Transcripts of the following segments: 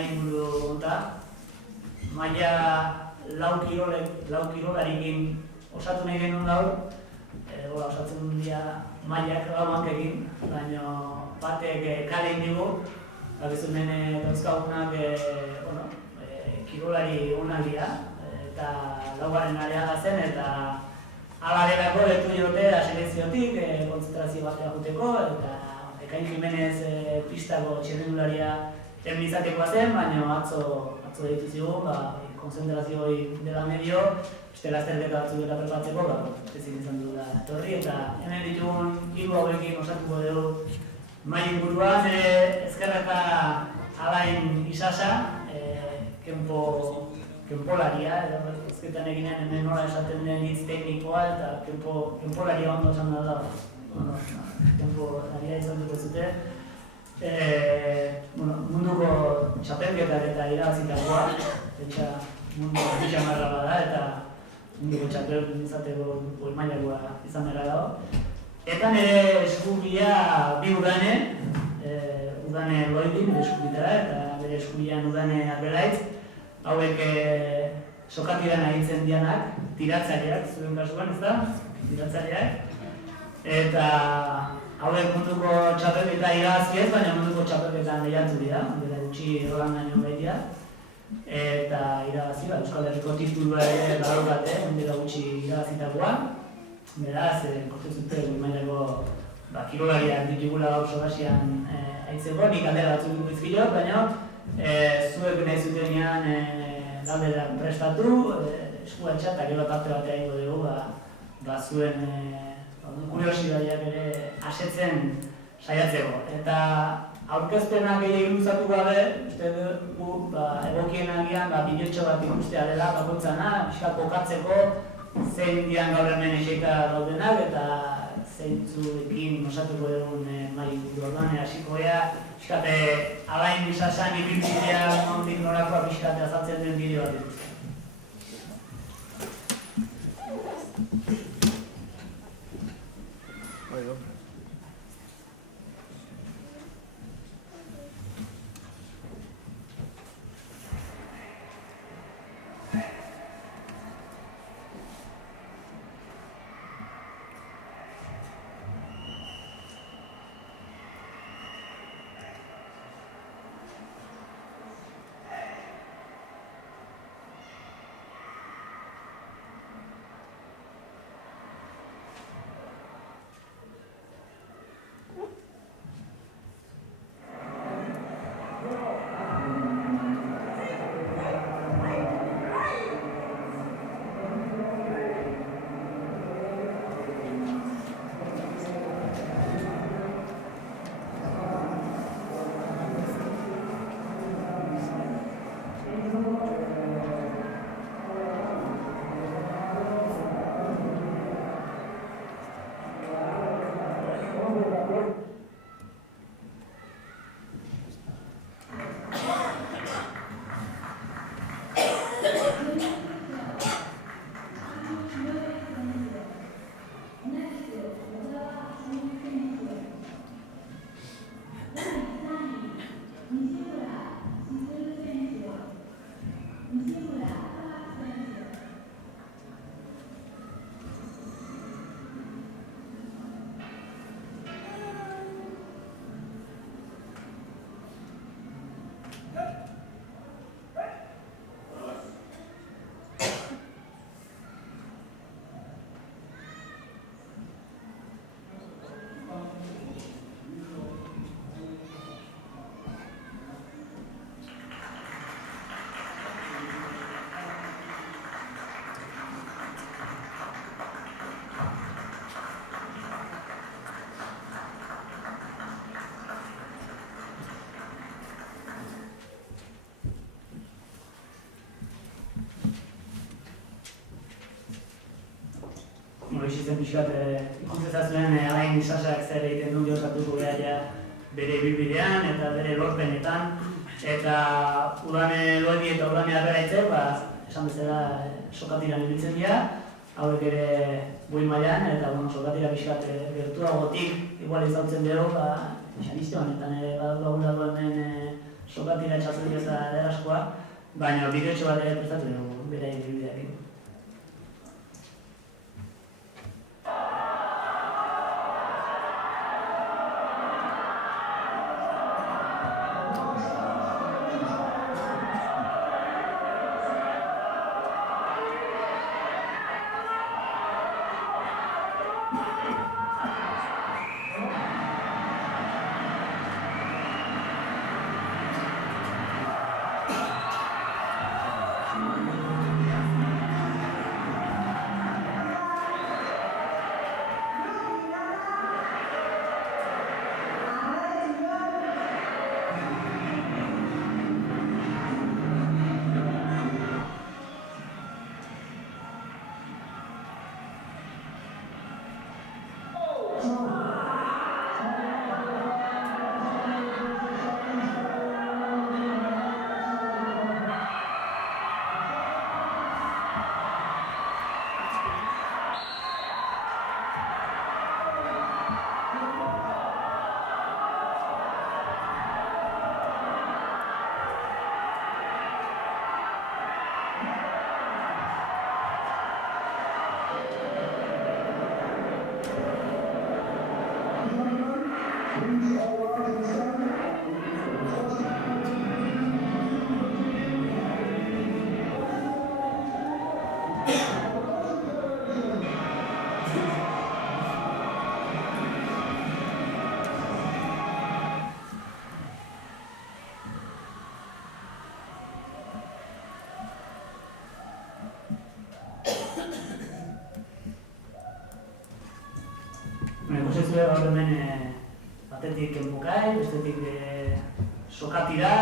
inguru eta maila lau kirolarikin osatu nahi genuen gaur. Osatzen dira mailak lauak egin, baina batek kale indigu. Gabizunen dauzkagunak kirolari onak dira, eta laugarren area zen, eta hala delako detu diote selekziotik, konzentrazio batea juteko, eta Ekain Jimenez pistako txirrindularia terminizatekoa zen, baina atzo ditu zigun, konzentrazioi dela medio, beste lasterketa batzuk eta prepatzeko, ezin izan dugula etorri, eta hemen ditugun hiru hauekin osatuko dugu maila inguruan, ezkerreta Alain Isasa, kenpolaria, ezketan eginen hemen nola esaten den hitz teknikoa, eta kenpolaria ondo esan da, kenpolaria izan dut zute. Munduko txapelketak eta irabazitakoa, pentsa mundu pixamarra bada eta munduko txapel izateko mailakoa izan dela dago. Eta nire eskubia bi udane loitin, nire eskubitara, eta bere eskubian udane arbelaitz. Hauek sokatiran ahitzen dianak, tiratzaileak, zuen kasuan, ez da? Tiratzaileak. Eta hauek munduko txapelketa irabazi ez, baina munduko txapelketan lehiatu dira, dela gutxi Holandaino behitia. Eta irabazi, Euskal Herriko titulua ere badaukate, dela gutxi irabazitakoa. Beraz, kontzezute mailako kirolariak ditugula gaur sokasian aitzeko, nik aldera batzuk dut izkilot, baina zuek nahi zutenean galdera prestatu, eskua txatak gero parte batea ingo dugu, zuen kuriositateak ere asetzen saiatzeko. Eta aurkezpenak egin luzatu gabe, uste dugu egokien agian bidetxo bat ikustea dela bakoitzana, pixka kokatzeko zein dian gaur hemen eseika daudenak eta zeintzuekin osatuko dugun maila orduan hasiko gea. Pixkate Alain Isasan ibilbidea nondik norakoa pixkate azaltzen den bideo bat dituzte. Izen pixkat ikutzezazuen Alain Isasak zer egiten duen jokatuko geha bere ibilbidean eta bere lorpenetan. Eta udane loedi eta udane arbelaitzek, esan bezala sokatiran ibiltzen dira, hauek ere goi mailan eta sokatira pixkat gertuagotik igual izautzen dugu, xanizte honetan ere badugula hemen sokatira txatzen ez da deraskoa, baina bideotxo bat ere prestatu dugu bere ibilbidearekin. Ikusi zuen gaur hemen batetik enbukai, bestetik sokatira,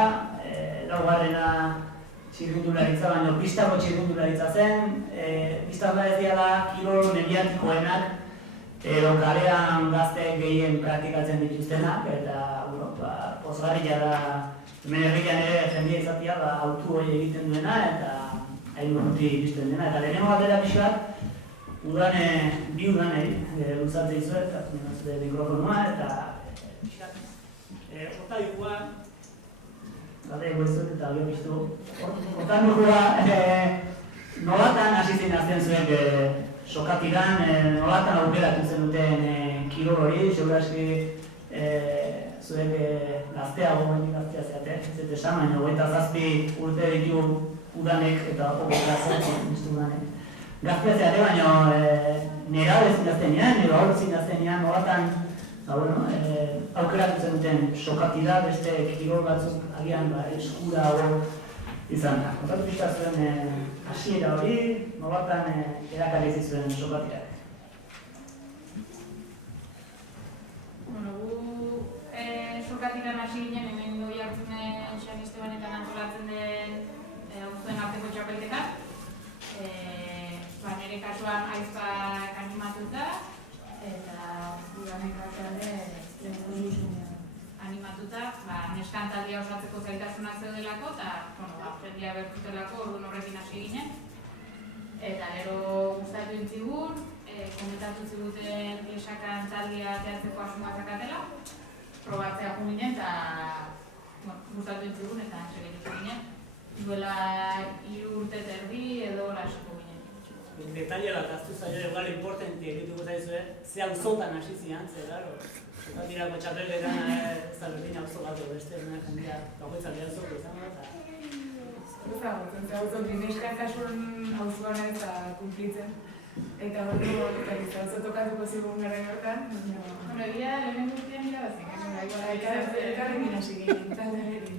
laugarrena txirrindularitza, baina pistako txirrindularitza zen, pistak da ez diala kirol mediatikoenak, edo kalean gazte gehien praktikatzen dituztenak, eta pozgarria da hemen herrian ere jendia izatea autu hori egiten duena eta hain urruti iristen dena. Eta lehenengo galdera pixkat, bi udanei luzatzen izuet, zure mikrofonua eta pixkat. Hortalikua, galdera izuet eta alio piztu. Hortalikua nolatan hasi zinazten zuek sokatiran, nolatan aukeratu zen duten kirol hori, seguraski zuek gazteago, gaztea zeate, ez dut esan, baina 27 urte ditu udanek eta hogeita zertzen iztu udanek. Gaztea zeate, baina nera hori zinaztenean, nero hori zinaztenean, nolatan aukeratu zen duten sokatira, beste kirol batzuk agian eskura hor izan da. Kontatu pixka zuen hasiera hori, nolatan erakarri zizuen sokatirak. Sokatiran hasi ginen, hemen doi hartzunen San Estebanetan antolatzen den auzuen arteko txapelketak. Nire kasuan aizpak animatuta, eta guramen kasuan animatuta, neskantaldia osatzeko zaitasunak zeudelako, eta jendia bertutelako orduan horrekin hasi ginen. Eta gero gustatu intzigun, komentatu ziguten lesakan taldia teatzeko asuma zakatela, probatzea jo ginen eta gustatu intzigun eta segetik ginen. Duela 3 urte eta erdi edo hasiko ginen. Detaile bat aztu zailo egal importanti egituko zaizue, ze auzotan hasi zian, ze garo. Sokatirako txapelketan Zalberdin auzo bat edo beste jendia bakoitzak behazoko izan da. Ezagutzen, ze auzotik neskan kasuan auzoan ez da kumplitzen. Eta hori auzo tokatuko zigun gara hortan. Egia lehen guztian irabazik. Elkarrekin hasi ginen, talderekin.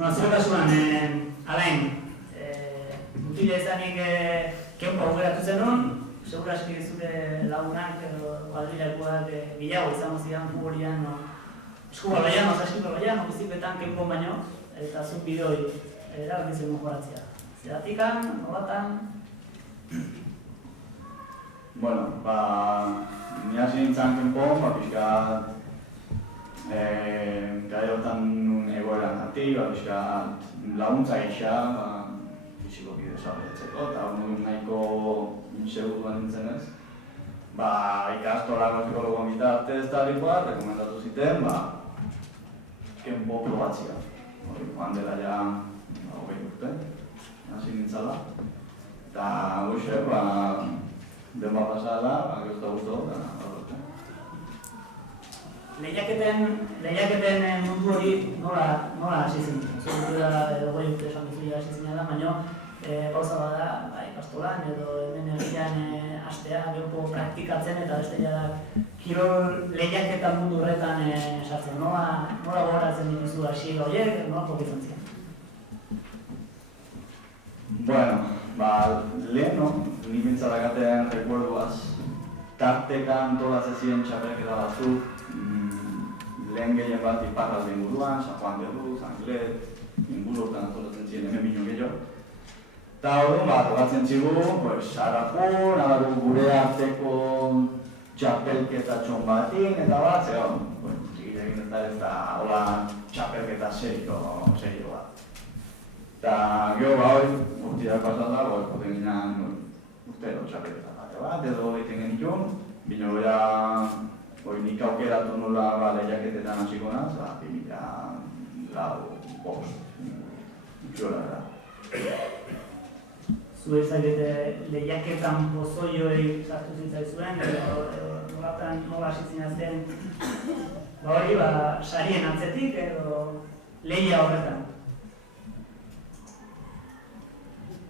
Zure kasuan, Alain, mutila izanik kenpo aukeratu zenun, seguraski zure lagunak edo kuadrilakoak bilago izango zidan futbolian, eskubaloian, saskibaloian, bizikletan kenpon baino, eta zuk bidoi erabakitzen joratzea. Zeratikan, nolatan? Bueno, ni hasi nintzen kenpon, pixka gai hortan egoeran gati, pixka laguntza gisa, fisikoki desagertzeko, eta nahiko inseguruan nintzen ez. Ikastolako psikologoan bitartez eta likoa, rekomendatu ziten, kenpo probatzia. Joan dela ja 20 urte, hasi nintzala. Eta hoxe, denba pasada, gauza guztu, eta horretu. Lehiaketen mundu hori nola hasi zen? Zuru da, edo goi urte esan bizu hasi zinela, baina gauza bada, ikastolan edo hemen herrian hastea, gero praktikatzen eta beste da kirol lehiaketa mundu horretan sartzen. Nola gogoratzen dituzu hasiera horiek, nola izan ziren? Bueno, lehen, nik bintzalagatean recuerdoaz, tartekan antolatzen ziren txapelketa batzuk, lehen gehien bat iparralde inguruan, San Juan de Luz, Anglet, inguruetan antolatzen ziren hemen bino gehiago. Eta orduan tokatzen zigu, Arapun, gure arteko txapelketatxon batin, eta bat, txikit egin ez da hola txapelketa serio bat. Eta gero hori, urteak pasata, poten ginen urtero txapelketa bat, edo egiten genitun, bino bera nik aukeratu nola lehiaketetan hasiko naz, 2004 utxora da. Zue zakete lehiaketan pozoioei sartu zitzaizuen, nola hasi zinazten, hori sarien atzetik edo lehia horretan?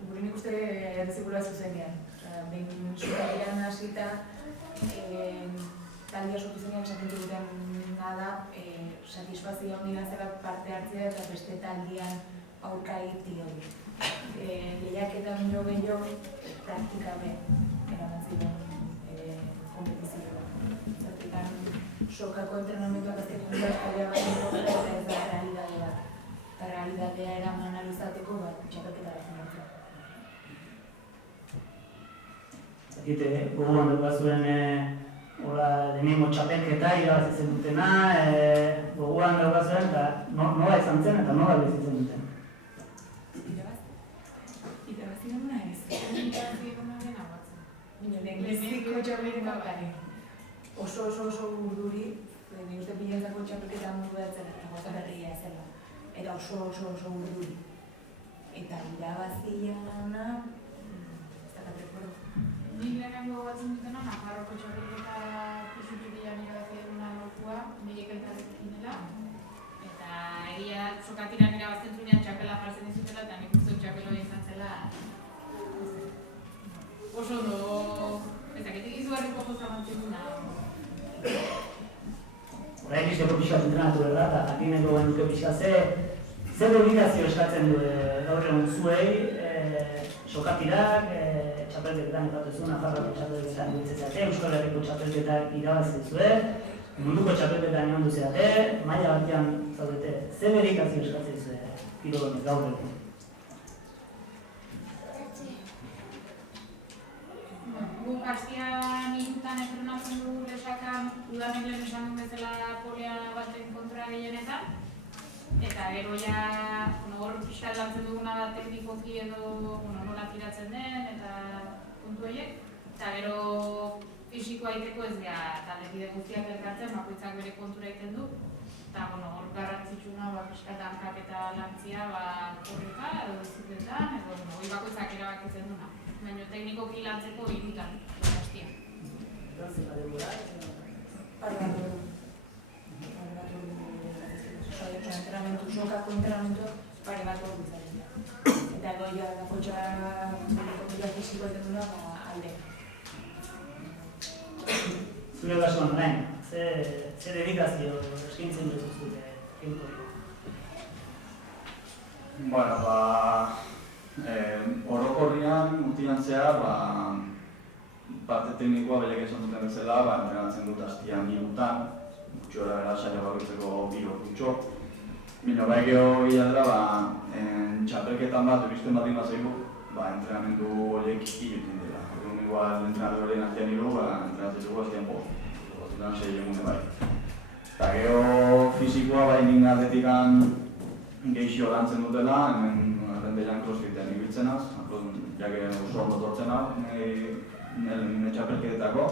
Gure nik uste dezigura zuzenean. Behin sukarian hasita, taldia sortu zenean esaten duten da, satisfazio handina zela parte hartzea eta beste taldian aurka egitea hori. Lehiaketan nio gehiago praktikabe eramatzen kompetizioa. Zertikan sokako entrenamentuak azken dut taldia bat nire eta ez da realidade bat. Eta realidadea eraman alizateko txapelketara zenbatzea. Zakite, gogoan dut zuen lehenengo txapelketa irabazi zen dutena, gogoan dut zuen, eta nola izan zen eta nola bizitzen duten. Irabazi dena ez. Irabazi dena dena batzen. Lehenbiziko txapelketa gari. Oso urduri, nik uste bilentzako txapelketa mundu datzen, eta gota berria zela. Eta oso urduri. Eta irabazia Nik lehenengo batzen dutena, Nafarroko txapelketa pisutukian irabazi duguna lortua, nirek elkarrekin dela. Eta egia sokatiran irabazten zunean txapela jartzen dizutela, eta nik uste txapelo izan zela oso ondo, ezaketik izugarriko posta mantzen duna. Horrein izteko pixoaz entrenatu berda, eta jakineko genuke pixka zer dedikazio eskatzen du gaur egun zuei, sokatirak, txapelketetan epatu Nafarroko txapelketetan ditzetate, Euskal Herriko txapelketak irabazi duzue, munduko txapelketan egon duzeate, maila batean zaudete, zer dedikazio eskatzen zuen kirol gaur egun? Guk hastian minutan entrenatzen dugu lesakan, udanen lehen esan duen bezala polea baten kontra gehienetan. Eta gero ja, hor pixka lantzen duguna da teknikoki edo nola tiratzen den eta puntu horiek. Eta gero fisikoa egiteko ez gara taldekide guztiak elkartzen, bakoitzak bere kontura egiten du. Eta hor garrantzitsuna pixka eta hankak eta lantzia korrika edo bizikletan edo hori bakoitzak erabakitzen duna. Baina teknikoki lantzeko hirutan, hastia. Sokako entrenamentu pare bat hor dutzen. Eta goia bakotxa fisiko egiten duna alde. Zure kasuan gain, ze dedikazio eskintzen dut zure kinko? Orokorrian utian zehar, parte teknikoa belek esan duten bezala, entrenatzen dut hastian minutan, gutxora gara saia bakoitzeko biro gutxo. Bino, geho gila dela, txapelketan bat, turisten bat dima zeigu, entrenamendu horiek hilutin dela. Orduan igual entrenatu horien hastian hilu, entrenatzen dugu hastian bost. Batutan 6 egune bai. Eta geho fizikoa nik atletikan gehixio lantzen dutela, hemen rendeian crossfiten ibiltzenaz, jake oso ondo tortzen hau, nire txapelketetako,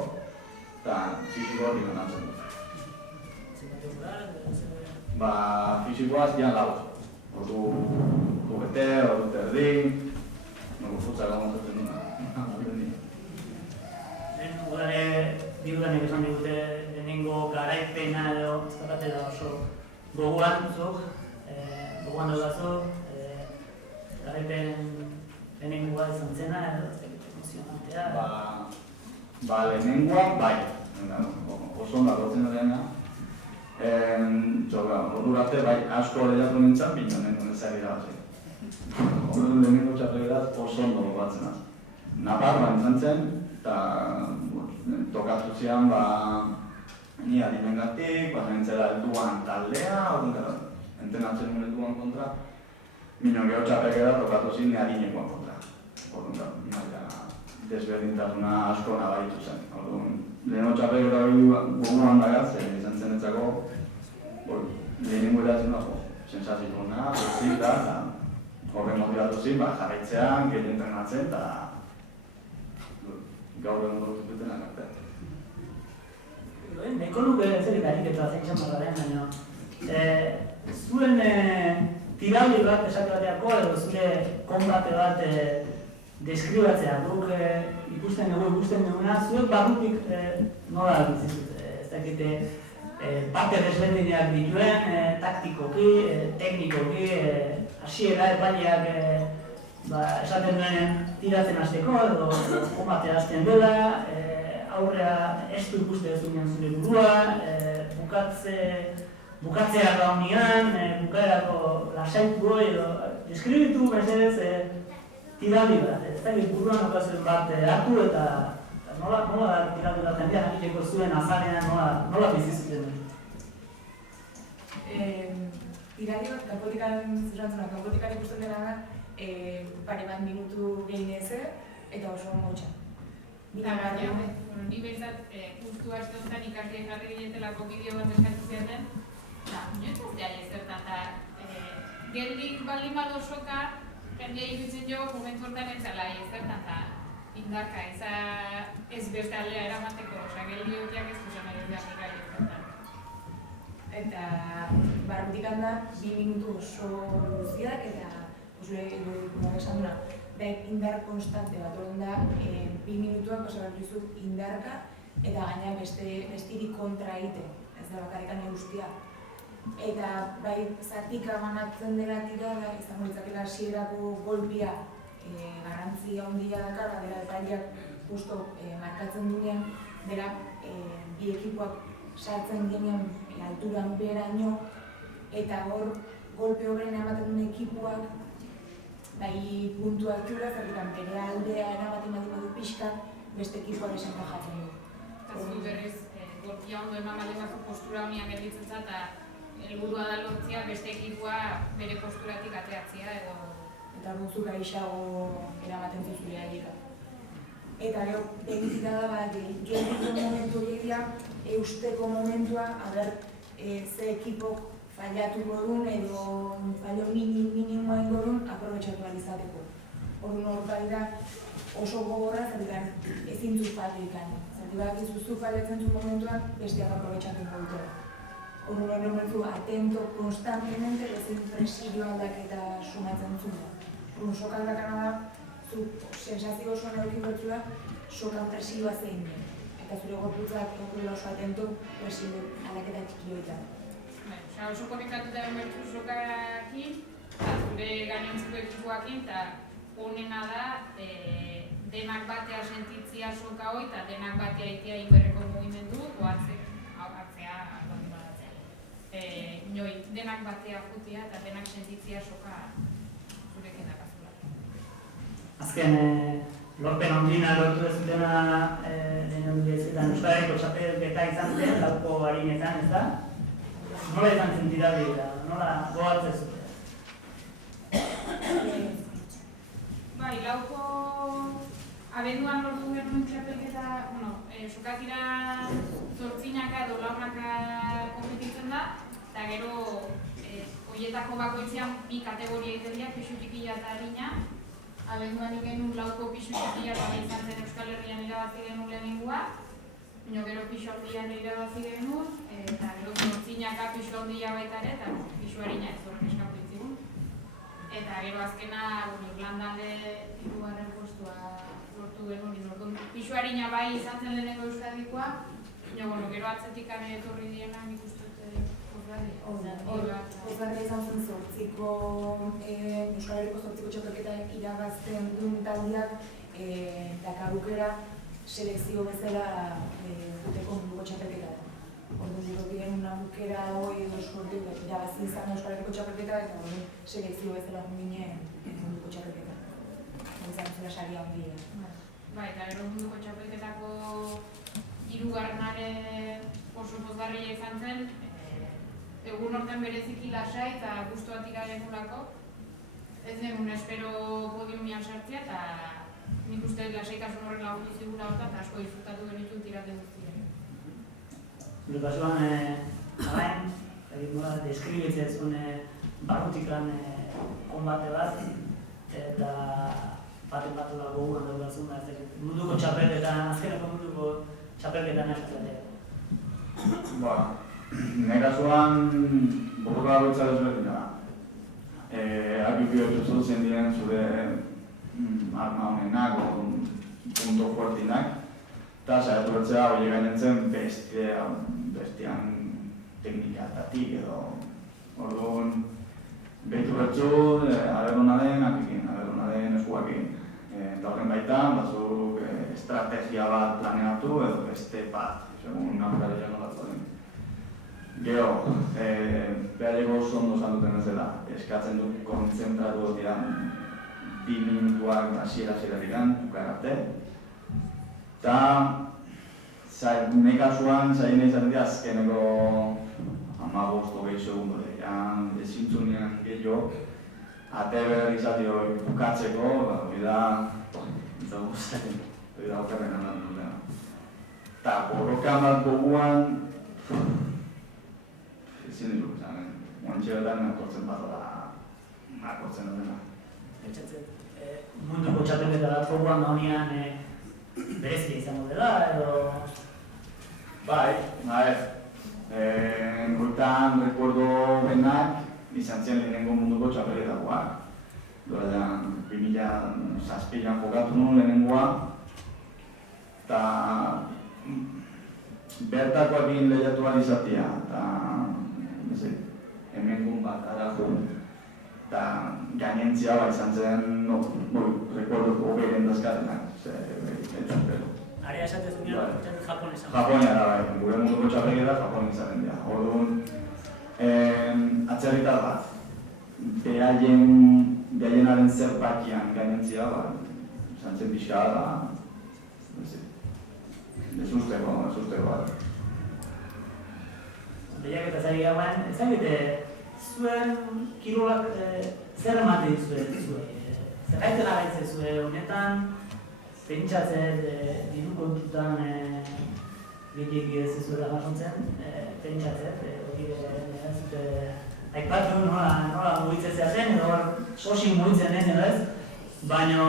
eta fizikoa dira lantzen dut. Fisikoa zian lau. Ordu bete, ordu terdi, futsal gomazatzen duna. Udare, diudanek esan digute lehenengo garaipena edo zapatela oso gogoan zuk, gogoan daudazu, garaipen lehenengoa izan zena edo emozionantea. Lehenengoa, bai, oso ondo adotzen dena. Ordu arte, bai, asko lehiatu nintzen, bino nenun ezari irabazi. Ordu lehenengo txapelketak oso ondo gogoatzen az. Nafarroan izan zen, eta tokatu zian, ni adimengatik, nintzela helduan taldea, entrenatzen nuen helduan kontra, bino gero txapelketak tokatu zin adinekoan kontra. Desberdintasuna asko nabaritu zen. Lehenengo txapelketak gogoan dagaz, izan zenetzako lehenengo erazuna sensazio hona, bezik da, horren motivatu zin, jarraitzean, gehi entrenatzen, eta gaur egun dut dutenak arte. Nahiko nuke zerik ariketa zein txan barraren, baina zuen tiraldi bat esate bateako edo zure konbate bat deskribatzea, guk ikusten duguna, zuek barrutik nola bizitut, ez dakite parte desberdinak dituen, taktikoki, teknikoki, hasiera epaileak esaten duen tiratzen hasteko edo konbatea hasten dela, aurrea ez du ikuste ez duenean zure burua, bukatzea da honean, bukaerako lasaitu hori edo deskribitu mesedez tiraldi bat, ez da buruan okazuen bat hartu eta nola da tiraldi bat jendean egiteko zuen azarean nola bizizuten? Tiraldi bat, kanpotikan ikusten dena da, pare bat minutu gehinez eta oso motxa. Ni behintzat, justu asteotan ikasle jarri ginetelako bideo bat eskatu ziaten, eta inoetaz jai ezertan, eta geldik baldin bado soka, jendea ikutzen jo, momentu hortan entzala ezertan, eta indarka, ez beste aldea eramateko, geldi hotiak ez duzen egitea gai ezertan. Eta barrutik handa, 2 minutu oso luziak eta esan duna, indar konstante bat, orduan da, 2 minutuak pasabatu dizu indarka eta gaina bestirik kontra egiten, ez da bakarrikan eguztia. Eta bai, zatika banatzen dela tirada, izango ditzakela hasierako golpia garrantzia handia dakar, dela epaileak justo markatzen duenean, dela bi ekipoak sartzen denean alturan beheraino, eta hor golpe horren ematen duen ekipoak bai puntu altura, zertikan bere aldea eramaten badu pixkat, beste ekipoak desenkajatzen du. Eta zu berriz, golpia ondo eman baldin batzuk postura honian gelditzen za, eta helburua da lortzia beste ekipoa bere posturatik ateatzea edo... Eta orduan gaixago eramaten zuzulea dira. Eta gero, egizita da, geldiko momentu egitea, eusteko momentua, ze ekipok fallatu godun edo fallo minimoa ingodun aprobetxatu izateko. Orduan hor da oso gogorra, zertikan ezin du fallo ikan. Zertikan izuzu fallatzen zu momentuan, besteak aprobetxatu dutela. Orduan horretzu atento konstantemente ezin presioa aldaketa sumatzen zuen. Orduan soka aldakana da, zu sensazio osoan edukin bertzua, soka presioa zein den. Eta zure gorputzak horrela oso atento presio aldaketa txikioetan. Oso konekatuta bertu sokakin, zure gainontzeko ekipoakin, eta honena da denak batea sentitzia soka hoi, eta denak batea itea inberreko mugimendu, atzea baldin badatzea. Noi, denak batea jutia eta denak sentitzia soka zurekin dakazula. Azken, lorpen handina lortu ez dutena denen duezetan Euskal txapelketa izan zen, lauko harinetan, ez da? Nola izan zen tiraldi eta nola gogatzen zuten? Bai, lauko abenduan lortu genuen txapelketa, sokatira 8 edo 10 konpetitzen da, eta gero horietako bakoitzean 2 kategoria egiten dira, pisu txikia eta harina. Abenduan genuen lauko pisu txikia eta izan zen Euskal Herrian irabazi genuen lehenengua. Gero pisu handian irabazi genuen, eta gero zortzinaka pisu handia baita ere, eta pisu harina ez horrek eskatu ditzigun. Eta gero azkena Irlandan hirugarren postua lortu genuen. Pisu harina bai izan zen lehenengo Euskadikoa, gero atzetik etorri diena nik uste Pozgarria izan zen zortziko, Euskal Herriko zortziko txapelketa irabazten duen taldeak Dakarukera selekzio bezala duteko munduko txapelketa. Orduan dut diren aukera hori irabazi izan Euskal Herriko txapelketa eta orduan selekzio bezala ginen munduko txapelketa. Izan zela saria handia. Bai, eta gero munduko txapelketako hirugarrenare oso pozgarria izan zen, egun horten bereziki lasai eta gustuak iragenulako. Ez genuen espero podiumian sartzea eta nik uste lasaitasun horren lagundu zigula horta eta asko disfrutatu genituen tirate guztiak. Zure kasuan, alain, deskribitzen zuen barrutikan konbate bat, eta baten batu da goguan daugazun da, munduko txapelketan, azkeneko munduko txapelketan esatzea. Nire kasuan, borroka bakoitza desberdina da. Akipio zuzen diren zure arma honenak, punto fuertinak, eta saiatu bertzea hori gainentzen bestian teknikatatik edo. Orduan, behitu bertzu, agerrona den akikin, agerrona den eskuakin. Eta horren baitan, bazuk estrategia bat planeatu edo beste bat, segun naukadea nolatu den. Gero, behar oso ondo esan duten ezela, eskatzen dut kontzentratu dian 2 minutuak hasiera-hasieratik bukara arte. Eta, nire kasuan, zain izaten dira azkeneko 15-20 segundorean, ezintzunean gehiago, ate behar izatio bukatzeko, hori da okerren handan dutena. Eta borrokan bat goguan, ezin dut izan, montxe betan akortzen bat da, akortzen dutena. Etxatzet, munduko txapelketa bat goguan da honean berezia izango dela, edo... Bai, goitan recuerdo benak izan zen lehenengo munduko txapelketakoak. Dorean, 2007an jokatu nuen lehenengoa, eta bertakoak egin lehiatu bat izatea, eta hemen bat arajun, eta gainentzia bat izan zen, recuerdo hoberen dazkatenak, etxapelo. Area esatez unean, japonesa. Japonia da, bai, gure munduko txapelketa Japonia izaten dira. Orduan, atzerritar bat, behaien zerbakian gainentzia, izan zen pixka da, ezusteko bat. Behiak eta zari gauan, ezagite, zuen kirolak zer ematen zuen? Zerraiten agaitzen zuen honetan, pentsatzen, diru kontutan gehiagi ez zuela jasotzen, pentsatzen, aipatu nola mugitzea zen, edo sosin mugitzen ez edo ez, baina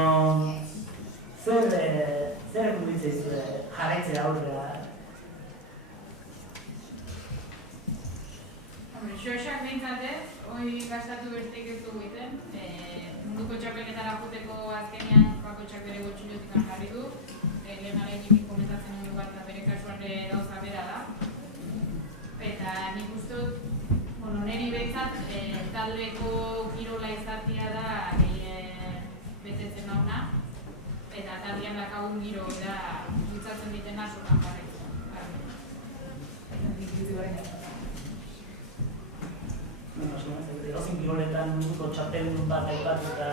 zer mugitzea zure jarraitzea aurrera? Xoxak behintzatez, hori gastatu bestek ez dugu egiten. Munduko txapelketara joteko azkenean bakoitzak bere gotxilotik jarri du. Lehenaren nik komentatzen dugu bat bere kasuan gauza bera da. Eta nik uste dut, niri behintzat taldeko kirola izatea da betetzen dauna. Eta taldean dakagun giro da bultzatzen ditena sokan jarraitzen. Edozein kiroletan munduko txapeldun bat aipatu eta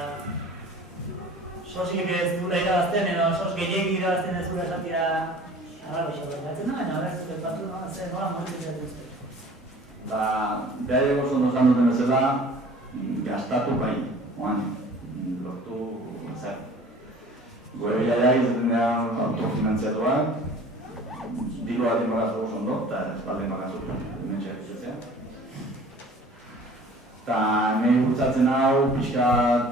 sosik ez dura irabazten edo sos gehiagik irabazten ez dura esatia agarroxo batzen da, baina ez dut aipatu nola mugitzen dut. Behar oso ondo esan duten bezala, gastatu bai, lortu zer. Gure bilaiak izaten dira autofinantziatuak, diru bat inbagazu oso ondo, eta ez balde inbagazu dimentsia egitezea. Eta nahi bultzatzen hau, pixkat,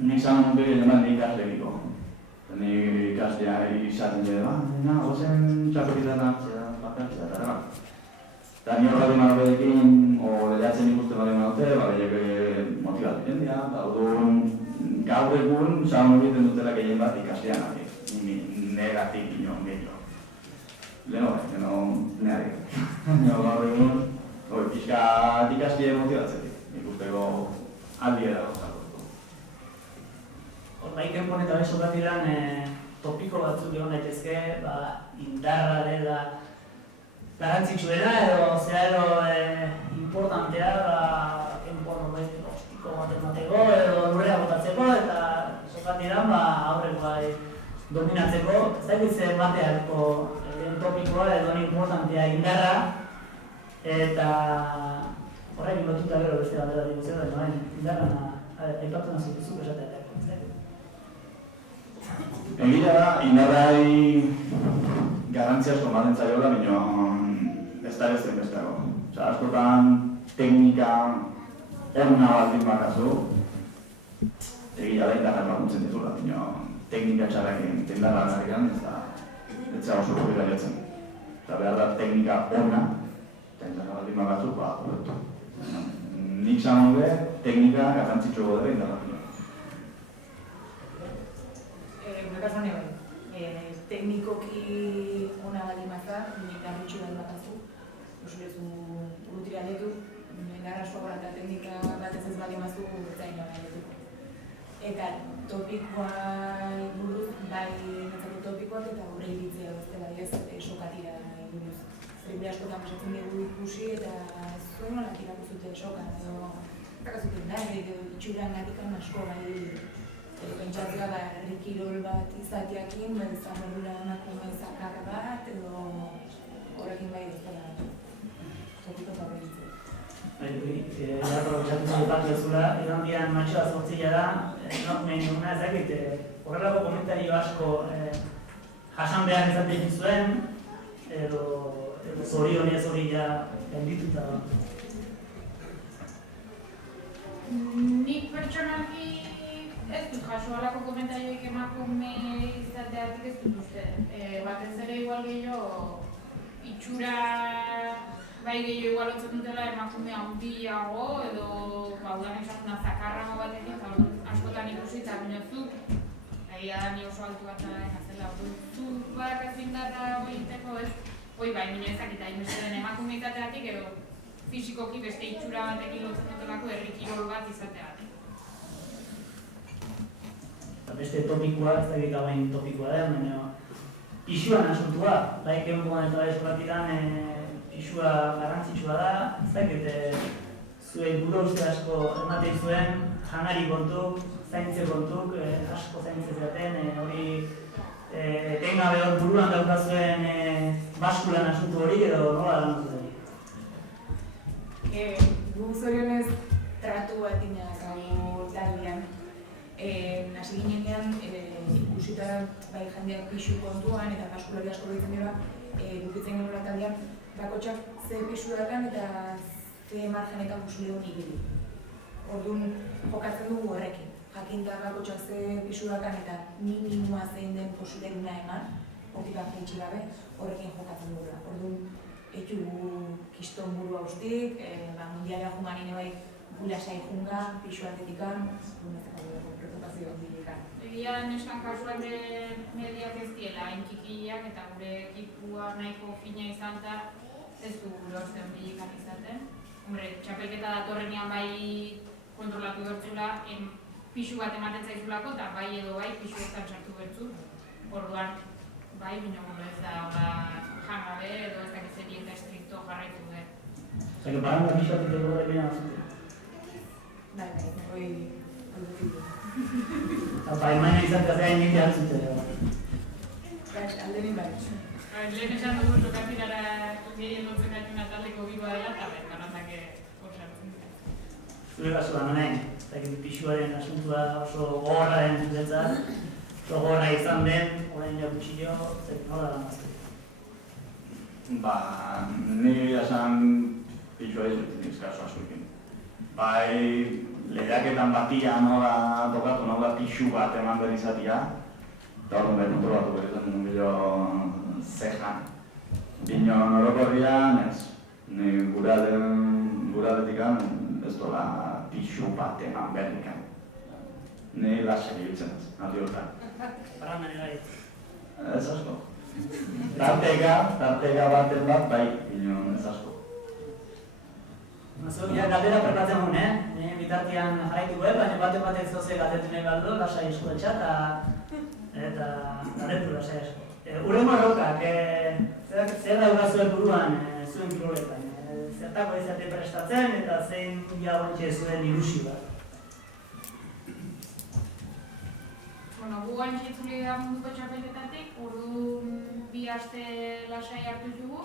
nik zan mundu egin eman nik ikaslegiko. Ni ikastea izaten dira, gozen txapelketan hartzea, papeatzea, eta eta ni horrekin marberekin, lehiatzen ikusten bali manaute, gehiago motivatu den dira, eta orduan gaur egun saun egiten dutela gehien bat ikastean ari, negatik inoen gehiago. Leheno, nire. Gaur egun, pixkat ikastea motibatzetik, ikusteko aldi edago. Maiken poneta beso bat iran topiko batzuk egon daitezke, indarra dela garantzitsuena edo importantea ostiko bat emateko edo lurrea botatzeko eta sokat iran aurreko dominatzeko. Ez dakitze bateako topikoa edo importantea indarra eta horrekin lotuta gero beste bat dela digutzen, indarra aipatu nazi duzuk esatea. Egia da, indarrai garantzia asko ematen zaiola, baina ez da zen besteago. Askotan teknika ona baldin bakazu, egia da indarra emakuntzen dizula, baina teknika txarrakin indarra garrikan ez da oso kopira jotzen. Behar da teknika ona, eta indarra baldin bakazu, hobetu. Nik zan hobe, teknika garrantzitsu godera indarra. Kasuan teknikoki ona baldin baza, garritxu baldin bakazu, usurezun urutira letu, garrasoa gara eta teknika batez ez baldin bazu urtzain gara letu. Eta topikoa buruz, bai netzako topikoak eta gure iritzea beste bai ez sokatira buruz. Zerbe askotan pasatzen dugu ikusi eta zuen nolak irakuzute sokan edo irakuzute nahi edo itxuran gatikan asko bai pentsatzea herri-kirol bat izateakin, izan berdura emakume zakar bat edo horrekin bai duzela topiko eta berritzen. Jarro, jatzen dut ezula, egandian matxoa zortzila da, emakumeen duguna ezakit, horrelako komentario asko jasan behar izaten zuen, edo zorion ez hori ja gaindituta. Nik pertsonalki ez dut jaso alako komentarioik emakume izateatik ez dut uste. Batez ere igual gehiago itxura bai gehiago igual otzen dutela emakume handiago edo udan esakuna zakarrago batekin eta askotan ikusi eta binozuk egia da ni oso altu bat zela zuk badakaz indarra egiteko ez hoi bai minio ezakita inbeste den emakume izateatik edo fisikoki beste itxura batekin lotzen dutelako herri-kirol bat izateatik. Beste topikoa, ez dakik hain topikoa da, baina pisuan asuntua, laik egun gogan eta eskolatiran pisua garrantzitsua da, ez dakit zuen gure uste asko ematen zuen, janari kontuk, zaintze kontuk, asko zaintze zaten, hori etengabe hor buruan daukazuen baskulan asuntu hori edo nola lan zuten. Gu zorionez tratu bat inakago taldean. Hasi ginenean ikusita bai jendeak pisu kontuan eta baskulari asko behitzen dira dukitzen genuen taldean bakotxak ze pisu dakan eta ze margenetan posule honi ibili. Orduan jokatzen dugu horrekin. Jakinta bakotxak ze pisu dakan eta minimoa zein den posileruna eman, hortik jaitsi gabe horrekin jokatzen dugula. Orduan etxugu kiston burua ustik, mundialea jungan ine bai gula sai junga, pisu atletikan, preocupazio handilekan. Egia neskan kasuan mediak ez diela hainkikiak eta gure ekipua nahiko fina izan eta ez du lortze handilekan izaten. Txapelketa datorrenean bai kontrolatu bertzula, pisu bat ematen zaizulako eta bai edo bai pisu eztan sartu bertzu. Orduan, bai, bino ez da jangabe edo ez dakitzeri eta estrikto jarraitu behar. Zake, paran da pisu atik edo horrek bina bazute? Bai, hori dugu. Eta emaina izatea zein nire hartzute. Alderin bai. Lehen esan dugu sokatirara gehien lotzen gaituna taldeko bigoa dela eta berkanatak osartzen dira. Zure kasuan honen, pisuaren asuntua oso gogorra den zuretzat, oso gogorra izan den, orain ja gutxillo, nola da mazte? Nire esan pisua ez dut niz kasu askoekin. Bai, lehiaketan batia nola tokatu, nola pisu bat eman behar izatea, eta hor bai kontrolatu behar izan gero zejan. Bino orokorrian ez, gure aldetikan ez dola pixu bat eman berdikan. Ni lasai ibiltzen ez, aldi hortan. Parrandan ere Ez asko. Tarteka baten bat bai, bino ez asko. Ja, galdera preparatzen guen, Ni bitartean jarraituko, baina batek zoze galdetu nahi baldo, lasai asko etxa eta galdetu lasai asko. Urrengo errokak, zer dauka zuen buruan zuen kiroletan? Zertako izate prestatzen eta zein jagontxe zuen ilusioa? Gu gantxe itzuli da munduko txapelketatik, orduan 2 aste lasai hartu dugu.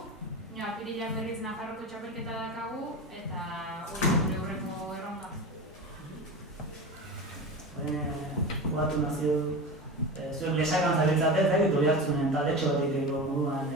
Apirilean berriz Nafarroko txapelketa dakagu eta hori gure hurrengo erronka. Guatu nazio, zuek lesakan zabiltzate, eta hartzunen taldetxo bat egiteko moduan